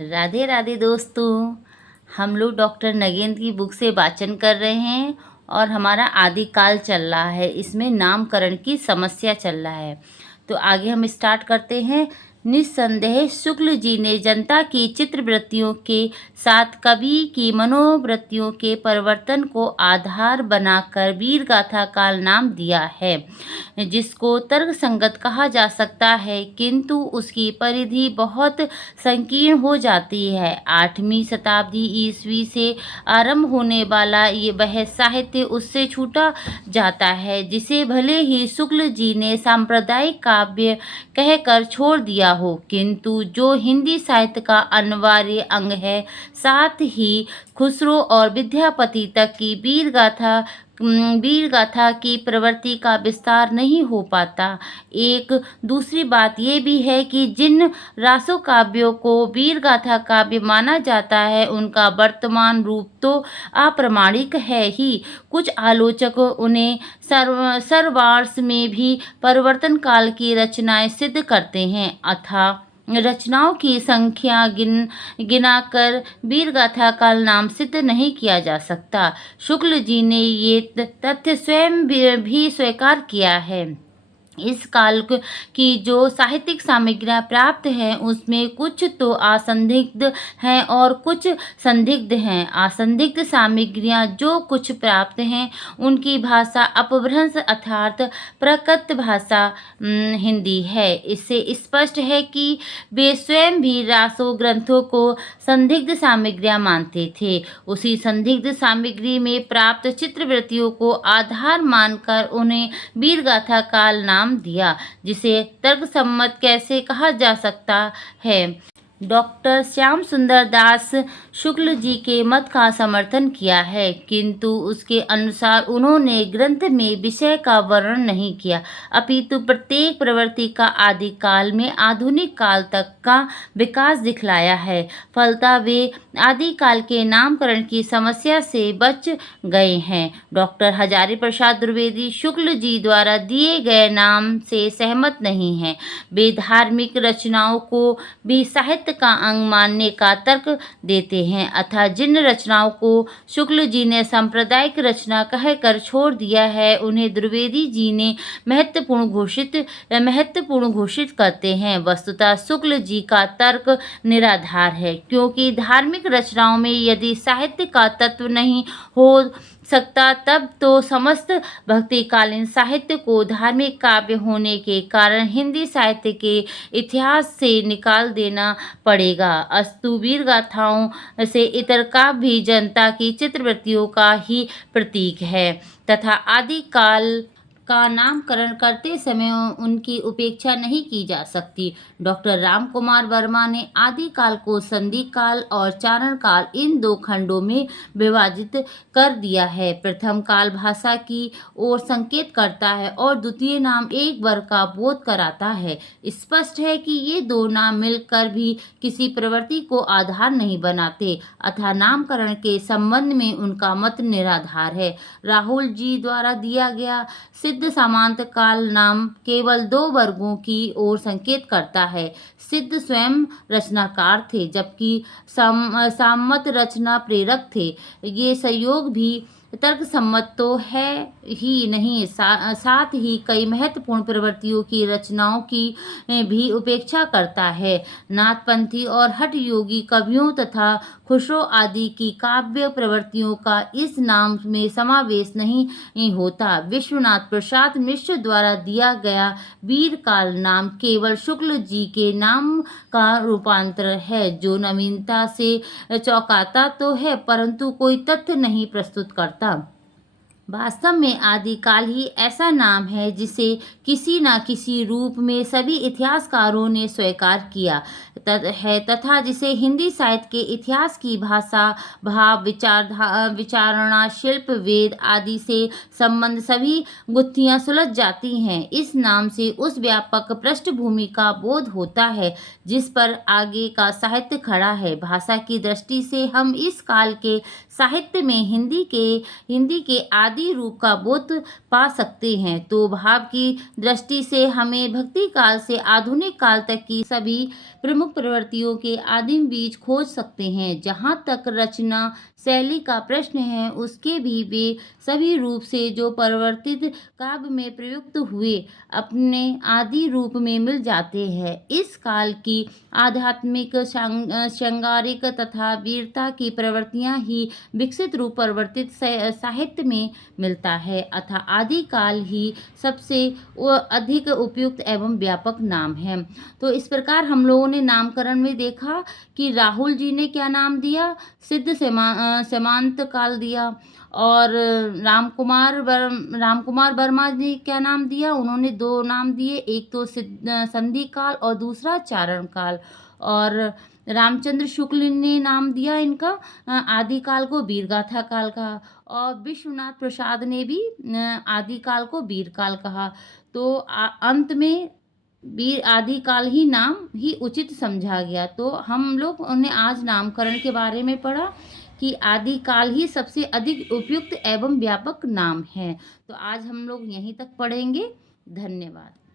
राधे राधे दोस्तों। हम लोग डॉक्टर नगेंद्र की बुक से वाचन कर रहे हैं और हमारा आदिकाल चल रहा है। इसमें नामकरण की समस्या चल रहा है। तो आगे हम स्टार्ट करते हैं। निस्संदेह शुक्ल जी ने जनता की चित्रवृत्तियों के साथ कवि की मनोवृत्तियों के परिवर्तन को आधार बनाकर वीर गाथा का नाम दिया है, जिसको तर्कसंगत कहा जा सकता है, किंतु उसकी परिधि बहुत संकीर्ण हो जाती है। 8वीं शताब्दी ईस्वी से आरंभ होने वाला ये वह साहित्य उससे छूटा जाता है, जिसे भले ही शुक्ल जी ने सांप्रदायिक काव्य कहकर छोड़ दिया हो, किंतु जो हिंदी साहित्य का अनिवार्य अंग है। साथ ही खुसरो और विद्यापति तक की वीर गाथा की प्रवृत्ति का विस्तार नहीं हो पाता। एक दूसरी बात यह भी है कि जिन रासो काव्यों को वीर गाथा काव्य माना जाता है, उनका वर्तमान रूप तो अप्रामाणिक है ही। कुछ आलोचक उन्हें सर्वार्थ में भी परिवर्तन काल की रचनाएं सिद्ध करते हैं, अथा रचनाओं की संख्या गिनाकर वीर गाथा का नाम सिद्ध नहीं किया जा सकता। शुक्ल जी ने ये तथ्य स्वयं भी स्वीकार किया है। इस काल की जो साहित्यिक सामग्रियाँ प्राप्त हैं, उसमें कुछ तो असंदिग्ध हैं और कुछ संदिग्ध हैं। असंदिग्ध सामग्रियाँ जो कुछ प्राप्त हैं, उनकी भाषा अपभ्रंश अर्थात प्रकृत भाषा हिंदी है। इससे स्पष्ट है कि वे स्वयं भी रासो ग्रंथों को संदिग्ध सामग्रियाँ मानते थे। उसी संदिग्ध सामग्री में प्राप्त चित्रवृत्तियों को आधार मानकर उन्हें वीर गाथा का नाम दिया, जिसे तर्कसम्मत कैसे कहा जा सकता है। डॉक्टर श्याम सुंदर दास शुक्ल जी के मत का समर्थन किया है, किंतु उसके अनुसार उन्होंने ग्रंथ में विषय का वर्णन नहीं किया, अपितु प्रत्येक प्रवृत्ति का आदिकाल में आधुनिक काल तक का विकास दिखलाया है। फलतः वे आदिकाल के नामकरण की समस्या से बच गए हैं। डॉक्टर हजारी प्रसाद द्विवेदी शुक्ल जी द्वारा दिए गए नाम से सहमत नहीं हैं। वे धार्मिक रचनाओं को भी साहित्य का अंग मानने का तर्क देते हैं, अतः जिन रचनाओं को शुक्ल जी ने सांप्रदायिक रचना कहकर छोड़ दिया है, उन्हें द्विवेदी जी ने महत्वपूर्ण घोषित करते हैं। वस्तुतः शुक्ल जी का तर्क निराधार है, क्योंकि धार्मिक रचनाओं में यदि साहित्य का तत्व नहीं हो सकता, तब तो समस्त भक्तिकालीन साहित्य को धार्मिक काव्य होने के कारण हिंदी साहित्य के इतिहास से निकाल देना पड़ेगा। अस्तु वीर गाथाओं से इतर काव्य भी जनता की चित्रवृत्तियों का ही प्रतीक है, तथा आदिकाल का नामकरण करते समय उनकी उपेक्षा नहीं की जा सकती। डॉक्टर राम कुमार वर्मा ने आदिकाल को संधि काल और चारण काल इन दो खंडों में विभाजित कर दिया है। प्रथम काल भाषा की ओर संकेत करता है और द्वितीय नाम एक वर्ग का बोध कराता है। स्पष्ट है कि ये दो नाम मिलकर भी किसी प्रवृत्ति को आधार नहीं बनाते, अतः नामकरण के संबंध में उनका मत निराधार है। राहुल जी द्वारा दिया गया सिद्ध समांत काल नाम केवल दो वर्गों की ओर संकेत करता है। सिद्ध स्वयं रचनाकार थे, जबकि सामत रचना प्रेरक थे। ये संयोग भी तर्कसम्मत तो है ही नहीं, साथ ही कई महत्वपूर्ण प्रवृत्तियों की रचनाओं की भी उपेक्षा करता है। नाथपंथी और हठ योगी कवियों तथा खुसरो आदि की काव्य प्रवृत्तियों का इस नाम में समावेश नहीं होता। विश्वनाथ प्रसाद मिश्र द्वारा दिया गया वीर काल नाम केवल शुक्ल जी के नाम का रूपांतर है, जो नवीनता से चौंकाता तो है, परंतु कोई तथ्य नहीं प्रस्तुत करता। वास्तव में आदिकाल ही ऐसा नाम है जिसे किसी न किसी रूप में सभी इतिहासकारों ने स्वीकार किया है, तथा जिसे हिंदी साहित्य के इतिहास की भाषा, भाव, विचारणा, शिल्प, वेद आदि से संबंध सभी गुत्थियां सुलझ जाती हैं। इस नाम से उस व्यापक पृष्ठभूमि का बोध होता है जिस पर आगे का साहित्य खड़ा है। भाषा की दृष्टि से हम इस काल के साहित्य में हिंदी के आदि रूप का बोध पा सकते हैं, तो भाव की दृष्टि से हमें भक्ति काल से आधुनिक काल तक की सभी प्रमुख प्रवृत्तियों के आदिम बीज खोज सकते हैं। जहाँ तक रचना शैली का प्रश्न है, उसके भी वे सभी रूप से जो परिवर्तित काव्य में प्रयुक्त हुए अपने आदि रूप में मिल जाते हैं। इस काल की आध्यात्मिक श्रृंगारिक तथा वीरता की प्रवृत्तियां ही विकसित रूप परिवर्तित साहित्य में मिलता है, अतः आदिकाल ही सबसे अधिक उपयुक्त एवं व्यापक नाम है। तो इस प्रकार हम लोगों ने नामकरण में देखा कि राहुल जी ने क्या नाम दिया, सिद्ध सीमांत काल दिया। और राम कुमार वर्मा ने क्या नाम दिया, उन्होंने दो नाम दिए, एक तो संधि काल और दूसरा चारण काल। और रामचंद्र शुक्ल ने नाम दिया इनका आदिकाल को वीरगाथा काल कहा। और विश्वनाथ प्रसाद ने भी आदिकाल को वीरकाल कहा। तो अंत में वीर आदिकाल ही नाम ही उचित समझा गया। तो हम लोग उन्हें आज नामकरण के बारे में पढ़ा कि आदिकाल ही सबसे अधिक उपयुक्त एवं व्यापक नाम है। तो आज हम लोग यहीं तक पढ़ेंगे। धन्यवाद।